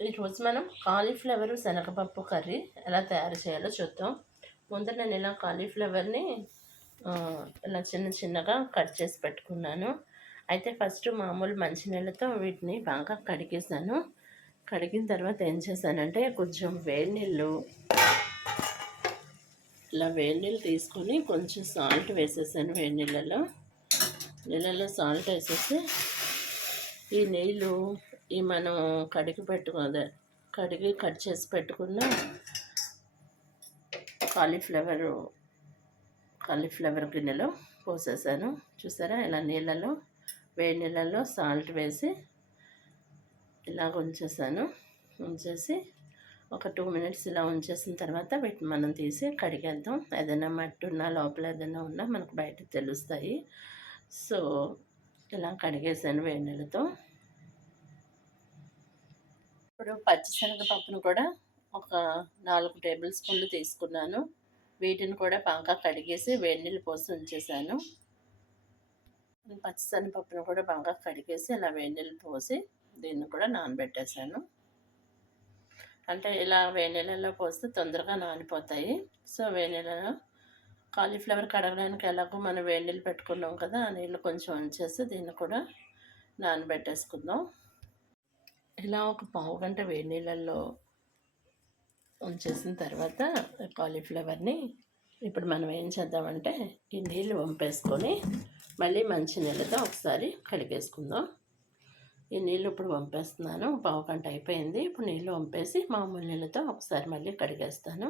ఈరోజు మనం కాలీఫ్లవర్ శనగపప్పు కర్రీ ఎలా తయారు చేయాలో చూద్దాం. ముందు నేను ఇలా కాలీఫ్లవర్ని ఇలా చిన్న చిన్నగా కట్ చేసి పెట్టుకున్నాను. అయితే ఫస్ట్ మామూలు మంచినీళ్ళతో వీటిని బాగా కడిగేసాను కడిగిన తర్వాత ఏం చేశానంటే కొంచెం వేడి నీళ్ళు ఇలా వేడి నీళ్ళు తీసుకొని కొంచెం సాల్ట్ వేసేసాను వేడి నీళ్ళలో. నీళ్ళలో సాల్ట్ వేసేసి ఈ నీళ్ళు ఈ మనం కడిగి పెట్టుకున్నదే కడిగి కట్ చేసి పెట్టుకున్న కాలీఫ్లవర్ కాలీఫ్లవర్ గిన్నెలో పోసేసాను. చూసారా? ఇలా నీళ్ళలో వేడి నీళ్ళలో సాల్ట్ వేసి ఇలా ఉంచేసాను. ఉంచేసి ఒక టూ మినిట్స్ ఇలా ఉంచేసిన తర్వాత వీటిని మనం తీసి కడిగేద్దాం. ఏదైనా మట్టి ఉన్నా లోపల ఏదైనా ఉన్నా మనకు బయట తెలుస్తాయి. సో ఇలా కడిగేసాను వేడి నీళ్ళతో. ఇప్పుడు పచ్చిశనగపప్పును కూడా ఒక నాలుగు టేబుల్ స్పూన్లు తీసుకున్నాను. వీటిని కూడా బాగా కడిగేసి వేడి నీళ్ళు పోసి ఉంచేసాను. పచ్చిశనగపప్పును కూడా బాగా కడిగేసి ఇలా వేడి నీళ్ళు పోసి దీన్ని కూడా నానబెట్టేసాను. అంటే ఇలా వేడి నీళ్ళలో పోస్తే తొందరగా నానిపోతాయి. సో వేడి నీళ్ళలో కాలీఫ్లవర్ కడగడానికి ఎలాగో మనం వేడి నీళ్ళు పెట్టుకున్నాం కదా ఆ నీళ్ళు కొంచెం ఉంచేసి దీన్ని కూడా నానబెట్టేసుకుందాం. ఇలా ఒక పావు గంట వేడి నీళ్ళల్లో ఉంచేసిన తర్వాత కాలీఫ్లవర్ని ఇప్పుడు మనం ఏం చేద్దామంటే ఈ నీళ్ళు వంపేసుకొని మళ్ళీ మంచి నీళ్ళతో ఒకసారి కడిగేసుకుందాం. ఈ నీళ్ళు ఇప్పుడు వంపేస్తున్నాను. పావు గంట అయిపోయింది. ఇప్పుడు నీళ్ళు వంపేసి మామూలు నీళ్ళతో ఒకసారి మళ్ళీ కడిగేస్తాను.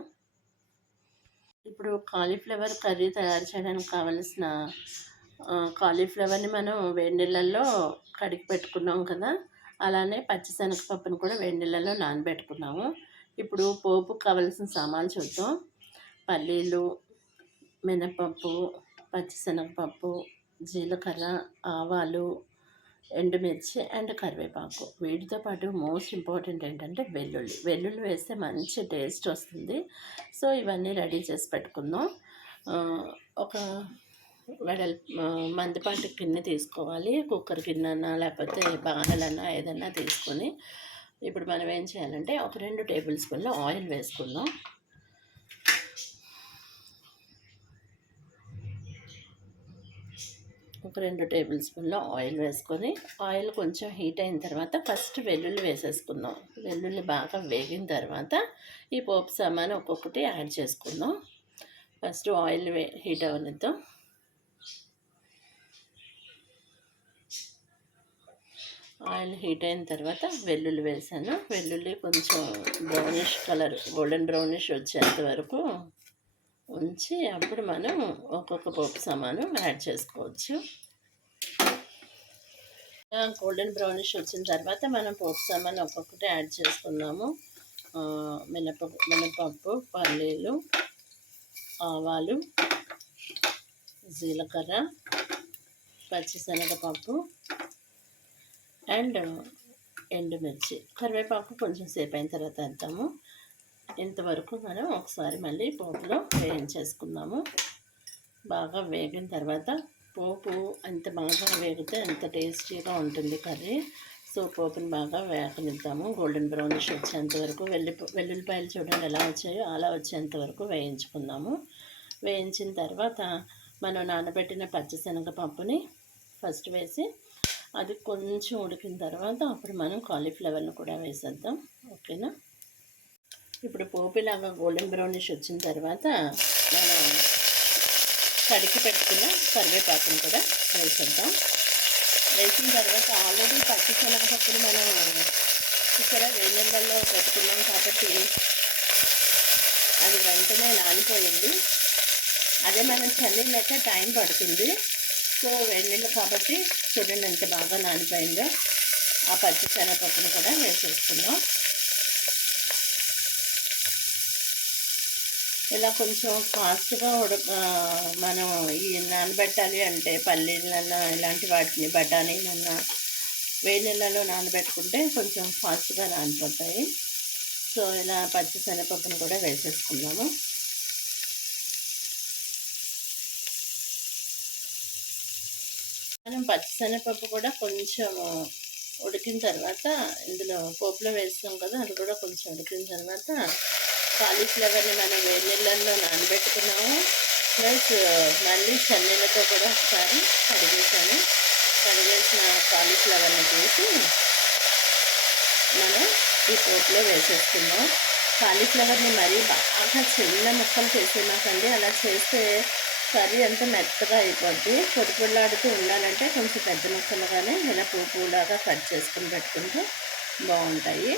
ఇప్పుడు కాలీఫ్లవర్ కర్రీ తయారు చేయడానికి కావలసిన కాలీఫ్లవర్ని మనం వేడి నీళ్ళల్లో కడిగి పెట్టుకున్నాం కదా అలానే పచ్చిశనగపప్పును కూడా వేడి నీళ్ళలో నానబెట్టుకున్నాము. ఇప్పుడు పోపు కావలసిన సామాన్లు చూద్దాం. పల్లీలు మినపప్పు పచ్చిశనగపప్పు జీలకర్ర ఆవాలు ఎండుమిర్చి అండ్ కరివేపాకు. వీటితో పాటు మోస్ట్ ఇంపార్టెంట్ ఏంటంటే వెల్లుల్లి. వెల్లుల్లి వేస్తే మంచి టేస్ట్ వస్తుంది. సో ఇవన్నీ రెడీ చేసి పెట్టుకుందాం. ఒక వెడల్ మందపాటి గిన్నె తీసుకోవాలి. కుక్కర్ గిన్నె అన్నా లేకపోతే బాణలన్నా ఏదన్నా తీసుకొని ఇప్పుడు మనం ఏం చేయాలంటే ఒక రెండు టేబుల్ స్పూన్లు ఆయిల్ వేసుకుందాం. ఒక రెండు టేబుల్ స్పూన్లు ఆయిల్ వేసుకొని ఆయిల్ కొంచెం హీట్ అయిన తర్వాత ఫస్ట్ వెల్లుల్లి వేసేసుకుందాం. వెల్లుల్లి బాగా వేగిన తర్వాత ఈ పోపు సామాను ఒక్కొక్కటి యాడ్ చేసుకుందాం. ఫస్ట్ ఆయిల్ హీట్ అవనిద్దాం ఆయిల్ హీట్ అయిన తర్వాత వెల్లుల్లి వేసాను. వెల్లుల్లి కొంచెం బ్రౌనిష్ కలర్ గోల్డెన్ బ్రౌనిష్ వచ్చేంత వరకు ఉంచి అప్పుడు మనం ఒక్కొక్క పోపు సామాను యాడ్ చేసుకోవచ్చు. గోల్డెన్ బ్రౌనిష్ వచ్చిన తర్వాత మనం పోపు సామాను ఒక్కొక్కటి యాడ్ చేసుకున్నాము. మినప మినపప్పు మినపప్పు పల్లీలు ఆవాలు జీలకర్ర పచ్చిశనగపప్పు అండ్ ఎండుమిర్చి కరివేపాకు కొంచెం సేపు అయిన తర్వాత వేద్దాము. ఇంతవరకు మనం ఒకసారి మళ్ళీ పోపులో వేయించేసుకుందాము. బాగా వేగిన తర్వాత పోపు అంత బాగా వేగితే అంత టేస్టీగా ఉంటుంది కర్రీ. సో పోపుని బాగా వేగనిద్దాము. గోల్డెన్ బ్రౌనిష్ వచ్చేంత వరకు వెల్లి వెల్లుల్లిపాయలు చూడండి ఎలా వచ్చాయో అలా వచ్చేంత వరకు వేయించుకుందాము. వేయించిన తర్వాత మనం నానబెట్టిన పచ్చిశనగపప్పుని ఫస్ట్ వేసి అది కొంచెం ఉడికిన తర్వాత అప్పుడు మనం కాలీఫ్లవర్ను కూడా వేసేద్దాం. ఓకేనా? ఇప్పుడు పోపిలాగా గోల్డెన్ బ్రౌనిష్ వచ్చిన తర్వాత మనం కడిగి పెట్టుకున్న కరివేపాకుని కూడా వేసేద్దాం. వేసిన తర్వాత ఆల్రెడీ పచ్చి శనగపప్పులు మనం ఇక్కడ వేళ్ళల్లో పెట్టుకున్నాం కాబట్టి అది వెంటనే నానిపోయింది. అదే మనం చల్లినాక టైం పడుతుంది. సో వేడినీళ్ళు కాబట్టి చూడండి ఎంత బాగా నానిపోయిందో. ఆ పచ్చి కూడా వేసేసుకుందాం. ఇలా కొంచెం ఫాస్ట్గా ఉడక మనం ఈ నానబెట్టాలి అంటే పల్లీలన్నా ఇలాంటి వాటిని బఠానీలన్నా వేడి నీళ్ళలో నానబెట్టుకుంటే కొంచెం ఫాస్ట్గా నానిపోతాయి. సో ఇలా పచ్చి శనగపప్పును కూడా వేసేసుకున్నాము మనం పచ్చిశనగపప్పు కూడా కొంచెం ఉడికిన తర్వాత ఇందులో పోపులో వేస్తాం కదా అది కూడా కొంచెం ఉడికిన తర్వాత కాలీఫ్లవర్ని మనం వేడి నీళ్ళల్లో నానబెట్టుకున్నాము. ప్లస్ మళ్ళీ చన్నీళ్ళతో కూడా ఒకసారి కడిగేసాను కడిగేసిన కాలీఫ్లవర్ని తీసి మనం ఈ పోపులో వేసేసుకున్నాం కాలీఫ్లవర్ని మరీ బాగా చిన్న ముక్కలు చేసేమాకండి అలా చేస్తే కర్రీ అంతా మెత్తగా అయిపోద్ది. పొడి పొడిలాడుతూ ఉండాలంటే కొంచెం పెద్ద ముక్కలుగానే ఇలా పువ్వులాగా కట్ చేసుకుని పెట్టుకుంటే బాగుంటాయి.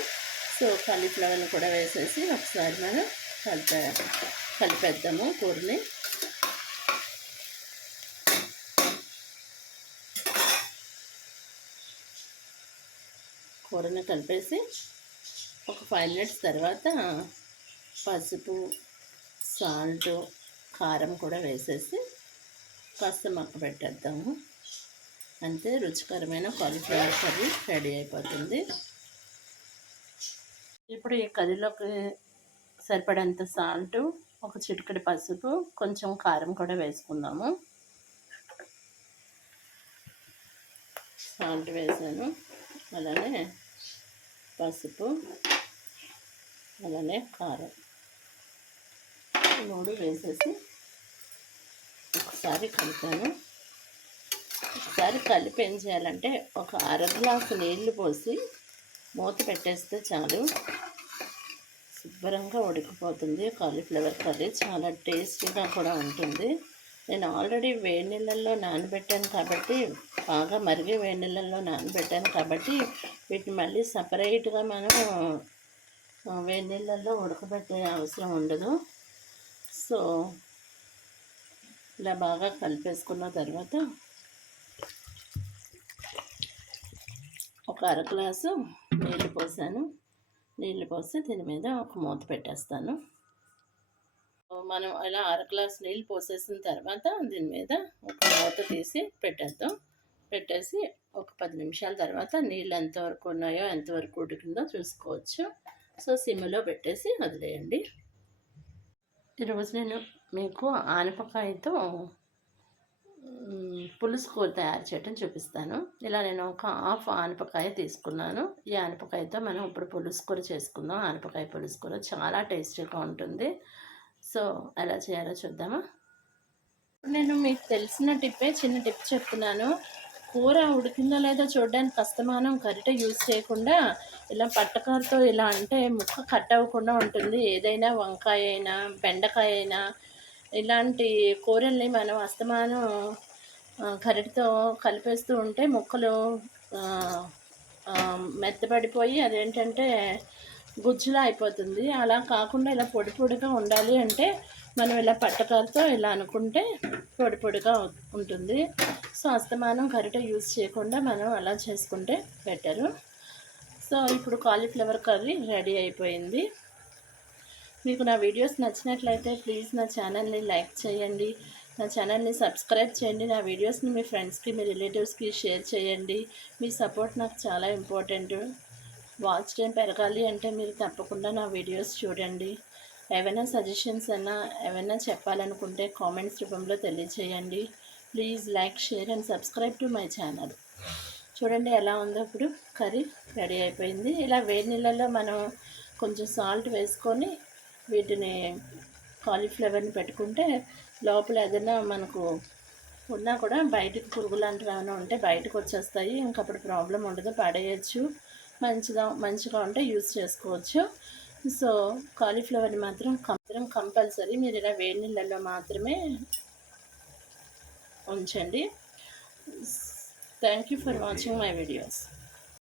సో కాలీఫ్లవర్ని కూడా వేసేసి ఒకసారి మనం కలిపే కలిపేద్దాము కూరని. కూరని కలిపేసి ఒక ఫైవ్ మినిట్స్ తర్వాత పసుపు సాల్ట్ కారం కూడా వేసేసి కాస్త మక్క పెట్టేద్దాము. అంతే రుచికరమైన కాలీఫ్లవర్ కర్రీ రెడీ అయిపోతుంది. ఇప్పుడు ఈ కర్రీలోకి సరిపడేంత సాల్ట్ ఒక చిటికడి పసుపు కొంచెం కారం కూడా వేసుకుందాము. సాల్ట్ వేసాను. అలానే పసుపు అలానే కారం. మూడు వేసేసి ఒకసారి కలిపాను ఒకసారి కలిపి ఏం చేయాలంటే ఒక అర గ్లాసు నీళ్ళు పోసి మూత పెట్టేస్తే చాలు. శుభ్రంగా ఉడికిపోతుంది. కాలీఫ్లవర్ కర్రీ చాలా టేస్టీగా కూడా ఉంటుంది. నేను ఆల్రెడీ వేడి నీళ్ళల్లో నానబెట్టాను కాబట్టి బాగా మరిగే వేడి నీళ్ళల్లో నానబెట్టాను కాబట్టి వీటిని మళ్ళీ సపరేట్గా మనం వేడి నీళ్ళల్లో ఉడకబెట్టే అవసరం ఉండదు. సో ఇలా బాగా కలిపేసుకున్న తర్వాత ఒక అర గ్లాసు నీళ్ళు పోసాను. నీళ్ళు పోసి దీని మీద ఒక మూత పెట్టేస్తాను. మనం అలా అర గ్లాస్ నీళ్ళు పోసేసిన తర్వాత దీని మీద ఒక మూత తీసి పెట్టేద్దాం. పెట్టేసి ఒక పది నిమిషాల తర్వాత నీళ్ళు ఎంతవరకు ఉన్నాయో ఎంతవరకు ఉడికిందో చూసుకోవచ్చు. సో సిమ్లో పెట్టేసి వదిలేయండి. ఈరోజు నేను మీకు ఆనపకాయతో పులుసు కూర తయారు చేయటం చూపిస్తాను. ఇలా నేను ఒక హాఫ్ ఆనపకాయ తీసుకున్నాను. ఈ ఆనపకాయతో మనం ఇప్పుడు పులుసు కూర చేసుకుందాం. ఆనపకాయ పులుసు కూర చాలా టేస్టీగా ఉంటుంది. సో ఎలా చేయాలో చూద్దామా? నేను మీకు తెలిసిన టిప్పే చిన్న టిప్ చెప్తున్నాను. కూర ఉడికిందో లేదో చూడడానికి కష్టమానం కరిట యూజ్ చేయకుండా ఇలా పట్టకారతో ఇలా అంటే ముక్క కట్ అవ్వకుండా ఉంటుంది. ఏదైనా వంకాయ అయినా బెండకాయ అయినా ఇలాంటి కూరల్ని మనం అస్తమానం గరిటతో కలిపేస్తూ ఉంటే ముక్కలు మెత్తబడిపోయి అదేంటంటే గుజ్జులా అయిపోతుంది. అలా కాకుండా ఇలా పొడి పొడిగా ఉండాలి అంటే మనం ఇలా పట్టకాలతో ఇలా అనుకుంటే పొడి పొడిగా ఉంటుంది. సో అస్తమానం గరిట యూజ్ చేయకుండా మనం అలా చేసుకుంటే బెటరు. సో ఇప్పుడు కాలీఫ్లవర్ కర్రీ రెడీ అయిపోయింది. మీకు నా వీడియోస్ నచ్చినట్లయితే ప్లీజ్ నా ఛానల్ని లైక్ చేయండి. నా ఛానల్ని సబ్స్క్రైబ్ చేయండి. నా వీడియోస్ని మీ ఫ్రెండ్స్కి మీ రిలేటివ్స్కి షేర్ చేయండి. మీ సపోర్ట్ నాకు చాలా ఇంపార్టెంట్. వాచ్ టైం పెరగాలి అంటే మీరు తప్పకుండా నా వీడియోస్ చూడండి. ఏమైనా సజెషన్స్ అయినా ఏమైనా చెప్పాలనుకుంటే కామెంట్స్ రూపంలో తెలియచేయండి please like share and subscribe to my channel. చూడండి ఎలా ఉందో ఇప్పుడు కర్రీ రెడీ అయిపోయింది. ఇలా వేడి నీళ్ళల్లో మనం కొంచెం సాల్ట్ వేసుకొని వీటిని కాలీఫ్లవర్ని పెట్టుకుంటే లోపల ఏదైనా మనకు ఉన్నా కూడా బయటకు పురుగు లాంటివి ఏమైనా ఉంటే బయటకు వచ్చేస్తాయి. ఇంకప్పుడు ప్రాబ్లం ఉండదు పడేయచ్చు. మంచిగా మంచిగా ఉంటే యూజ్ చేసుకోవచ్చు. సో కాలీఫ్లవర్ని మాత్రం మాత్రం కంపల్సరీ. మీరు ఇలా వేడి నీళ్ళల్లో మాత్రమే ఉంచండి. Thank you for watching my videos